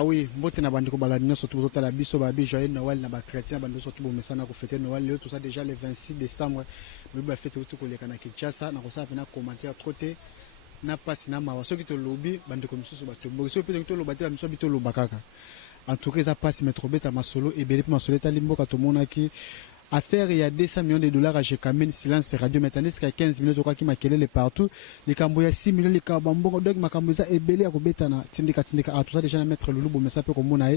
Ah oui, mbote na bandiko baladino surtout tota la biso ba bi joyeux Noël na ba chrétien bando surtout bo mesana ko fêter Noël tout ça déjà le 26 décembre oui ba fête tout ko leka na Kinshasa na ko sa na commentaire côté na passe na mawa soki to lobby bandiko misusu ba to bo so pe to lobby ba miso bito lobakaka en tout cas ça passe mettre beta masolo et belé masolo ta limboka to monaki affaire il y a 200 millions de dollars à Jekamine silence radio maintenant jusqu'à 15 minutes quoi qui m'a kelele partout les kamboya 6 millions les kabambo donc makamboza et belé à kobetana tindika à tout ça déjà mettre le lubo mais ça peut comme on a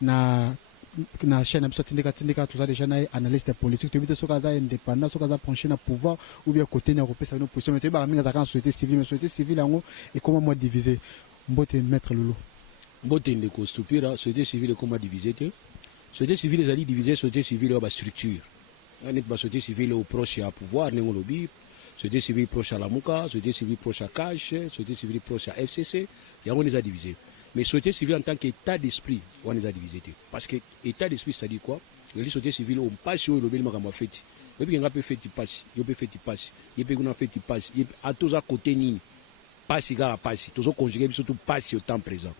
na chaîne absolue tindika tout ça déjà na analyste politique tu veux sokaza indépendant sokaza pencher na pouvoir ou bien côté na repérer sa position mais tu ba minga ta société civile mais société civile en et comment moi diviser mbote mettre le lot mbote ndeko stupira société civile comment diviser société civile les alliés diviser société civile ba structure on est ba société civile au proche à pouvoir ne lobby société civile proche à la Muka société civile proche à Cash société civile proche à FCC il y a on les a divisés mais société civile en tant qu'état d'esprit on les a divisés parce que état d'esprit c'est à dire quoi les sociétés civiles on passe au lobby makama fête et puis on peut faire passe il peut faire passe il peut on a fait passe à tous à côté ni passe gars passe tous au conjuguer surtout passe au temps présent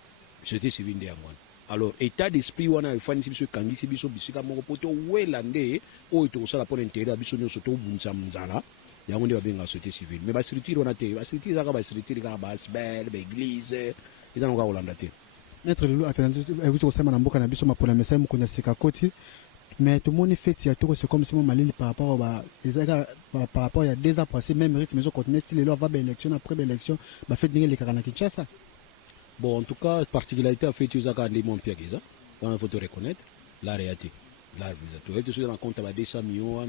société civile de amon alors état d'esprit wana ifani biso kangisi biso bisika moko poto welande o to sala pour intérêt biso nyo soto bunza mzala ya ngonde babenga société civile mais ba structure wana te ba structure zaka ba structure ka ba asbel ba église eza ngo holanda te maître lulu attendu vous ko sema na mboka na biso mapola message mo konya sika koti mais tout le monde fait ya to c'est comme si mon malili par rapport par rapport il y a 2 ans passé même rythme mais on continue si les lois va élection après élection ba fait dingue les kakana Kinshasa. Bon, en tout cas, particularité à fait tu as gardé mon pied ça. Il faut te reconnaître la réalité. Là, vous êtes sur un compte à 200 millions, à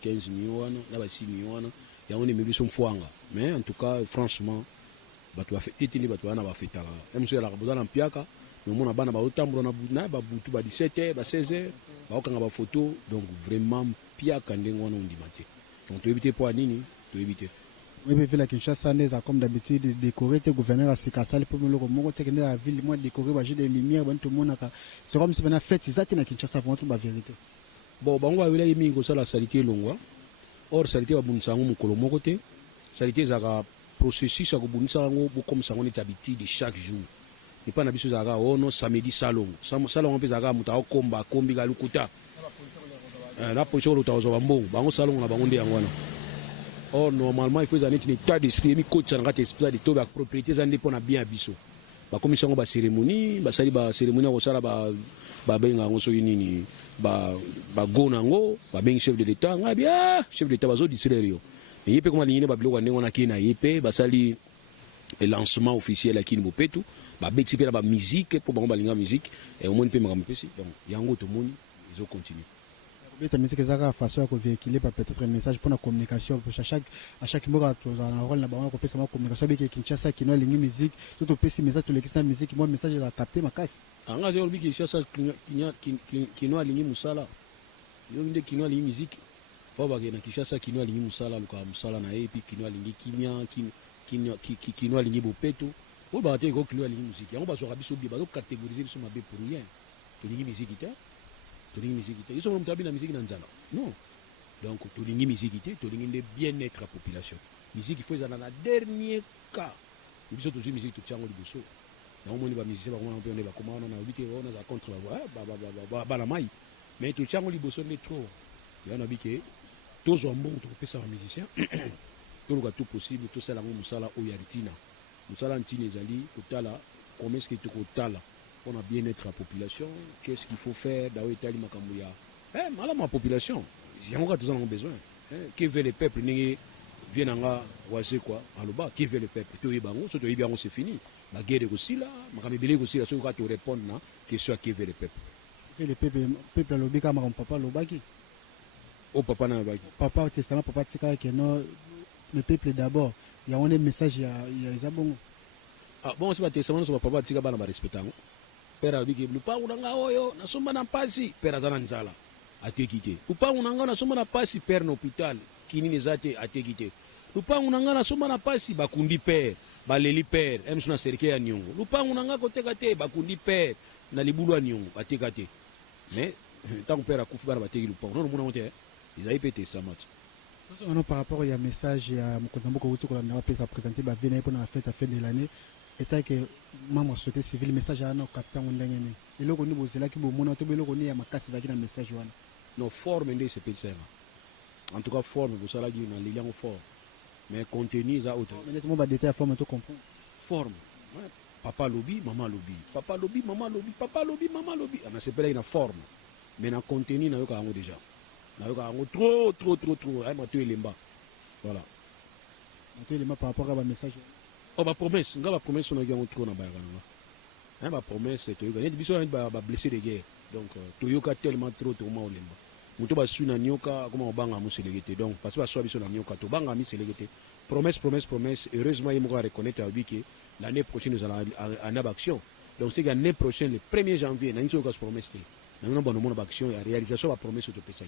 15 millions, à 6 millions, il y a un numéro son foanga. Mais en tout cas, franchement, tu as fait titini, tu as fait ta. Même si la besoin en piaka, mais mon abana ba autant brona buna ba butu ba 17h, ba 16h, ba okanga ba photo, donc vraiment piaka ndengo na ndimate. Donc tu éviter pour nini, tu éviter. Oui, mais la Kinshasa n'est comme d'habitude décoré, le gouverneur a séquencé pour le moment, la ville, moi décoré, j'ai des lumières, tout le monde c'est comme si on a fait ça na Kinshasa pour la vérité. Bon, on va aller mingo ça la salité longue. Or salité va bunsa ngo mukolo moko te. Salité zaka processus à bunsa ngo comme ça on est habitué de chaque jour. Et pas na biso zaka ono samedi salon. Salon on peut zaka muta okomba kombi ga lukuta. La position lo tazo bambo, bango salon na bango nde yangwana. Or normalement il faut un état d'esprit mi coach na esprit de to ba propriété za ndepona bien abiso ba commission ba cérémonie ba sali ba cérémonie ko sala ba benga ngo so nini ba gona ngo ba benga chef de l'état nga bien chef de l'état bazo distraire yo mais yepe comme ligne ba biloko ndenge na kina yepe ba sali le lancement officiel akini bopetu ba beti pe ba musique pour ba linga musique et au moins pe ma mpesi donc yango to moni ils ont continué. La musique est la façon de véhiculer peut-être un message pour la communication. À chaque moment, tu as un rôle dans la communication avec Kinshasa qui n'a pas de musique. Tout au petit message, tout le message, moi, le message est à capter ma casse. En gros, aujourd'hui, Kinshasa qui n'a pas de musala. Il y a qui n'a pas de musique. Pas que Kinshasa qui n'a pas de musala, le cas musala na epi qui n'a pas de kimia, qui n'a pas de bopeto. Ou bah tu es qui n'a pas de musique. On va se rabiser bien, on va catégoriser sur ma bé pour rien. Tu as musique musique ils sont la musique non donc tu as musique tu as bien-être la population musique il faut dans la dernier cas ils sont toujours musique tout tient au bosso donc on va musicien on va comment on a habité on a contre la maille mais tout tient au bosso n'est trop il y en a habité tous en bon tu peux ça musicien tout le tout possible tout ça la musala au yaritina musala ntine zali totala comment est-ce que tu totala on a bien être la population, qu'est-ce qu'il faut faire dans l'Italie Makamouya. Madame la population, il y a encore tous en ont besoin. Qui veut le peuple viennent en oiser quoi, à l'oba, qui veut le peuple. Tout est bon, c'est fini. La guerre est aussi là, Makamibélé aussi là, si on te répondre à la question qui veut le peuple. Le peuple à l'obi, comme papa l'obaki. Oh, papa n'a pas. Papa au testament, papa tika que non, le peuple d'abord. Il y a un message, il y a les abons. Ah bon, c'est pas testament, c'est papa tika bana respectant. Père a dit que lupangu nanga oyo nasomba na pasi père azana nzala atekite lupangu nanga nasomba na pasi père na hôpital kinini zate atekite lupangu nanga nasomba na pasi bakundi père baleli père emsu na serike ya nyongo lupangu nanga koteka te bakundi père na libulu ya nyongo ateka te mais tant que père a kufi bana bateki lupangu non mona monte ils avaient pété ça match par rapport il y a message ya mokonzambo ko uti ko la pesa présenter ba vena pour la fête de l'année état que membre société civile message ana capitaine ndenge ni eloko ni bozela ki bomona to beloko ni ya makasi zaki na message wana non forme nde sepelisa en tout cas forme bosala gi na lilango fort mais contenu za autre mais tout ba détail forme to comprendre forme papa lobby maman lobby papa lobby maman lobby papa lobby maman lobby na sepela ina forme mais na contenu na yoka yango déjà na yoka yango trop ay mato elemba voilà mato elemba par rapport à ba message oh ba promesse nga ba promesse on a yango trop na ba kana hein ba promesse to yoka ni biso ba blessé de guerre donc to yoka tellement trop to ma olemba muto ba suna nyoka comme banga muselekete donc parce que ba so biso na nyoka to banga mi selekete promesse heureusement il me reconnaître à lui que l'année prochaine nous allons en action donc c'est l'année prochaine le 1er janvier nous allons se promesse nous allons bonne action et réalisation de la promesse de PSA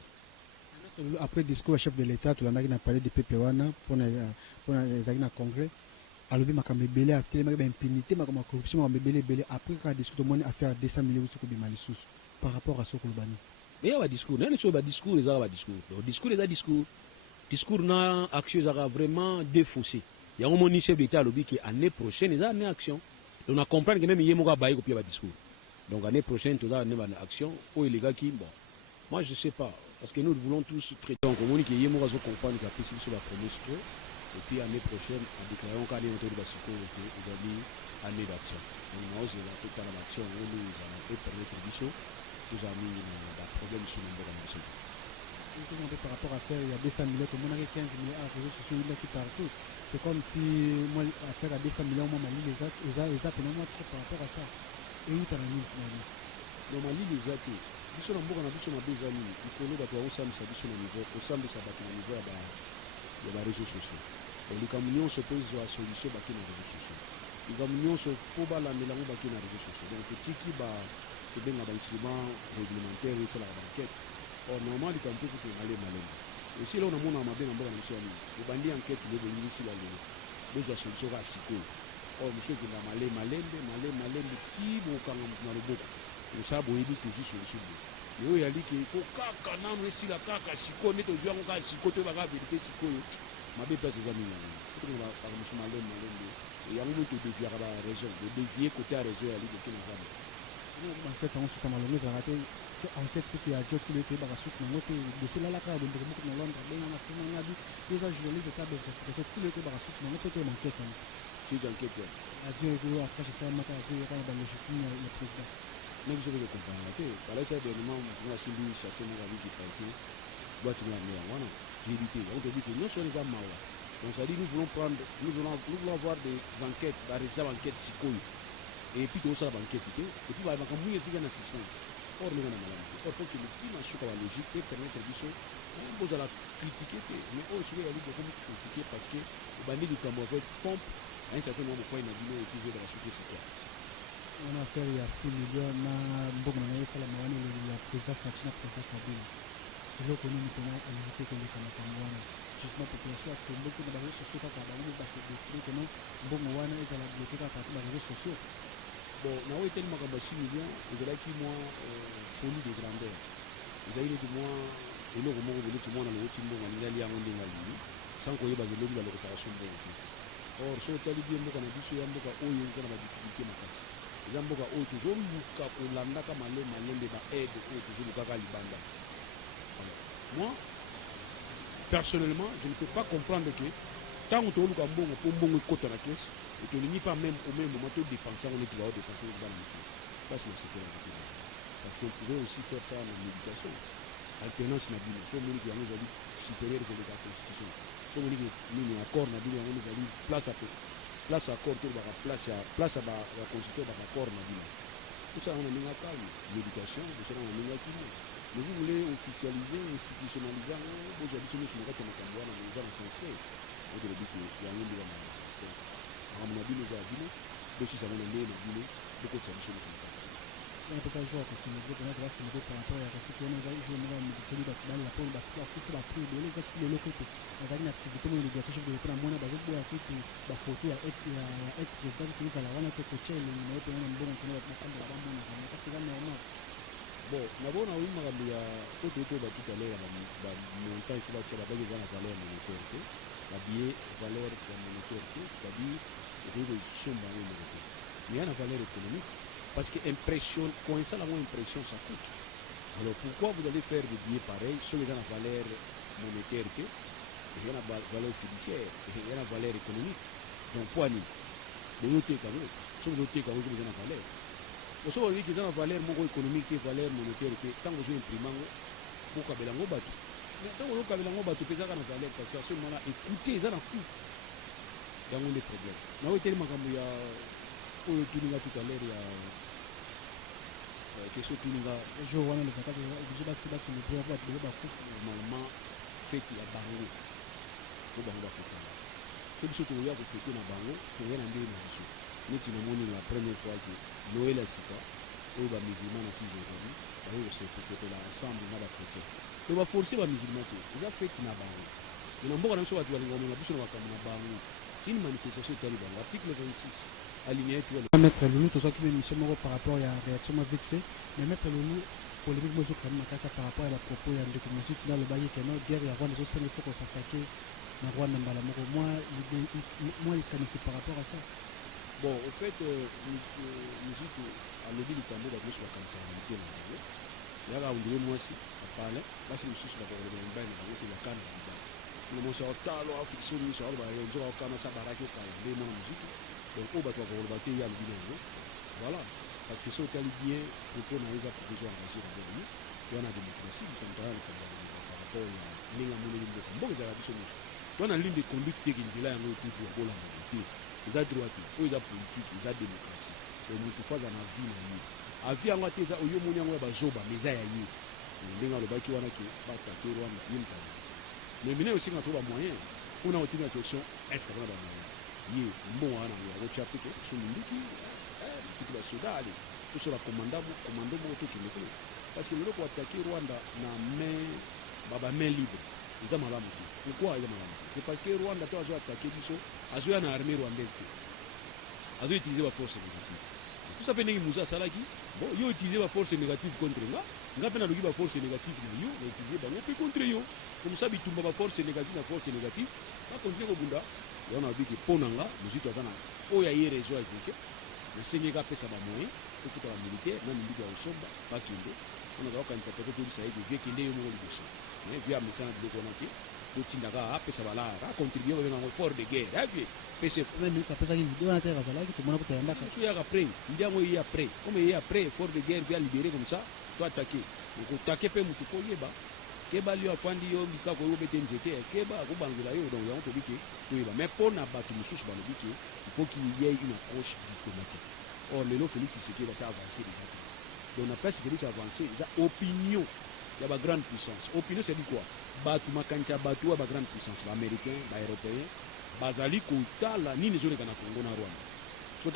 après discours au chef de l'état tout l'année n'a parlé de PPWANA pour na congrès alobi makambo ebele atelemaki baimpunité makambo ya corruption makambo ebele après kaka discours tomoni affaire 200 millions uti kobima lisusu par rapport à ce kolobani eya badiscours nani so badiscours ezaka badiscours donc discours eza discours na action ezaka vraiment défaussé yango moni chef d'état alobi ke année prochaine eza année action donc na comprendre que même ye moko abayi kopia badiscours donc année prochaine toza année action oyo elegaki bon moi je sais pas parce que nous voulons tous traiter donc omoni ke ye moko azocomprendre ke apesi biso bapromesse trop et puis année prochaine adéclare onka ali otori basikoyo ke ezali année d'action donc naozela totala baction yango nde ezala epermettre biso tozala mingi na baproblème sur le mboka na biso par rapport à faire il y a 200 millions comme on a 15 millions à réseaux sociaux il qui partout c'est comme si moi à faire à 200 millions moi mali les exact moi trop par rapport à ça et où t'as la mise donc mali les exact biso na mboka na biso na deux amis il faut le bato osambisa biso na niveau osambisa bato na niveau ya ba réseaux sociaux donc likambo nyonso mpe ezwa solution bake na réseaux sociaux likambo nyonso po balandelango bake na réseaux sociaux donc totiki tobenga bainstrument réglementaire esalaka baenquête or normalement likambo mpe kutu malema aussi là on amona mabe na mboka na biso ya nini ebandi enquête lobongisi balelo bozwa solution kaka sikoyo or mosu ekenda malembe ti bokanga motu na loboko osala boyebi tozwi solution boye mais oyo yali ke ko kaka nano esila kaka sikoyo nde tozwi yango kaka sikoyo toyebaka verité sikoyo mabe place eza mingi yango otokenga baka mosu malembe yango moi todeviaka baraison todevie côté ya raison yali koke na zamba enquête yango suka malongo ezalaka te enquête soki ya jo kilo toyebaka suki nango te doselala kaka bondeko moko na londres abengana fonangabi eza journaliste esa d'investigation kilo toyebaka suki nango mpe toyeba enquête yango suki enquête adio eko atrache esalamaka adio kaka balégitime ya président même soki ekokomprendre te balaisa dernièrement motu asimbi chateau moko abiki paike bwatinga me yango wana vérité yango toyebi ke nyonso wana eza mawa donc c'est-à-dire nous voulons avoir des enquêtes barésultat baenquête sikoyo et puis tozosala baenquête te et puis makambo mingi etika na suspense or ndenge na malamu te or faut que mitima suka balogique te permettre biso bozala critiquer te mais oyo soki yali bokomi critiquer parce que ebandi likambo avec pompe à un certain moment mokoi na bino epuise bakasuki esika wana affaire ya 6 millions na mboka na ngai esalama wana eleli ya président faci na président kabila eloko nini mpena alivite koleka makambo wana justement population ya tomboki na bareseau sociaux kaka bango basedeside keno mbongo wana ezala bloke kaka parti bareseau sociaux bon na oyo etali makambo ya 6 millions ezalaki mwa folie de grandeur ezali neti mwa eloko moko boleti mwana lokoti mbongo alingali yango ndenge alingi sans koyeba zelobi balokotaka so mbongo te or so otali bie mboka na biso ya mboka oyo eza na badifficulté makasi eza mboka oyo tozoluka kolandaka malembe baaide oyo tozolukaka libanda moi personnellement je ne peux pas comprendre que ntango toluka mbongo mpo mbongo ekota na kese etolingi pas même au même moment todépense yango neti baodépense bana motu place na sekela kote parce qu'on pourrait aussi faire ça na méditation alternance na bino so moniki yango ezali supérieur koleka constitution so moniki nini accord na bino yango ezali place accord to baka place ya constitution baka accord na bino tosala yango na ndenge akali méditation tosala yango na ndenge akili mais vous voulez officialiser institutionnaliser yango bozwa biso nyonso na kati ya makambo wana eza na sensé otolebi ke yango nde wana makambo na bino eza ya bino bosisa yango na ndenge na bino bokotisa biso nyonso na kati on peut pas jouer à consommer on va se mettre par rapport à la situation on va jouer dans le médicament dans la peau la pousse la pluie de les activer le côté on va une activité comme les chef de l'état mona bazo boya kitu ba photo ya ex président qui est à la wana te coacher le numéro pe on bon on va pas de la mona parce que c'est normal bon nabona oui makambo ya kote to ba tout à l'heure ba montant qui va être la base de la valeur monétaire te la billet valeur monétaire te c'est-à-dire somba on le mais il y a une valeur économique parce que impression quand ça la moins impression ça coûte. Alors pourquoi vous allez faire des billets pareils sur les valeur monétaire que il y a une valeur fiduciaire, il y a une valeur économique. Donc quoi ni de noter quand même, sur le noter quand même il y a une valeur. Aussi on dit que dans la valeur économique et valeur monétaire que tant que vous imprimez pour kabela ngo batu. Tant que vous kabela ngo batu pesa kana valeur parce que à ce moment-là écoutez ça na coup. Dans les problèmes. Na wewe tellement comme ya oyo tulinga tout à l'heure ya question tulinga je vois le fait que je vais se battre le droit de ba coup normalement fait ya bango. Ko bango ba fait. C'est ce que vous avez fait na bango, pour rien ande na biso. Ni tu moni la première fois que Noël a sika oyo ba musulman na ki aujourd'hui, ba yo c'est la ensemble na ba chrétien. To ba forcer ba musulman to, ils a fait na bango. Ina mboka na so watu walinga na biso na bakamuna bango. Une manifestation taliban, l'article 26, alinéa tout. Maître Loulou, tout ça qui est mission par rapport à la réaction vite fait, mais Maître Loulou, polémique, moi je crois que par rapport à la propos et à la musique, dans le bail qui est non, guerre et avant les autres, il faut qu'on s'attaque à Rwanda Mbalamoko. Moi, il qualifie par rapport à ça. Bon, au fait, musique, à l'objet du tambour, la gauche, la cancer, là, on dirait moi aussi, à parler, là, c'est le souci de la bain, la canne, le mot sur talo fiction ni sur ba yo kana sa baraki ka de mon musique donc au bato ko ba te ya le voilà parce que ce qu'elle bien pour na isa besoin de la bonne il y a démocratie qui sont dans le par rapport à ninga mo ni mbo za biso ni on a ligne de conduite qui est là en tout pour la mobilité ils a droit ils a politique ils a démocratie donc nous faut dans la vie na vie en wateza oyo mo nyango ba zoba meza ya yi ndinga lo baki wana ki ba ta to rwanda yimta. Mais il y a aussi un moyen. On a aussi une question, est-ce qu'on a un moyen? Bon, on a un chapitre sur le Liki, qui va se aller, sur la commando, tout qui est. Parce que le loco attaqué Rwanda n'a main libre. Ils ont malade. Pourquoi ils ont malade? C'est parce que Rwanda a attaqué du saut, a joué une armée rwandaise. A utilisé la force négative. Tout ça fait que Moussa Salaki, bon, ils ont utilisé la force négative contre moi. Nga pena luki ba force négative na yo na utiliser ba pe contre yo comme ça bitumba ba force négative ba continue ko bunda yo na biki ponanga muzito azana oya yere zo azike na sengeka pesa ba moyen okuta ba militaire na mbiki ya usomba ba kindo ona ga okanisa peko to bisa yiki veki ndeyo mo liboso mais via message de konaki to tindaka pesa bala ka contribuer ko ngo fort de guerre avi pesa même ça pesa qui vidéo na terre ça là qui tout le monde peut yamba ka ya après ndiamo yi après comme yi après fort de guerre via libérer comme ça to attaquer ko attaquer pe mutu ko yeba keba lio afandi yo bika ko yo bete nzete keba ko bangela yo donc yango to biki ko yeba mais pour na batu mususu ba biki il faut qu'il y ait une approche diplomatique. Or le lo Félix Tshisekedi va s'avancer déjà. Donc na place Félix avancer déjà opinion ya ba grande puissance. Opinion c'est dit quoi? Batu makancha batu ba grande puissance, ba américain, ba européen, bazali ko tala nini zone kana Congo na Rwanda. So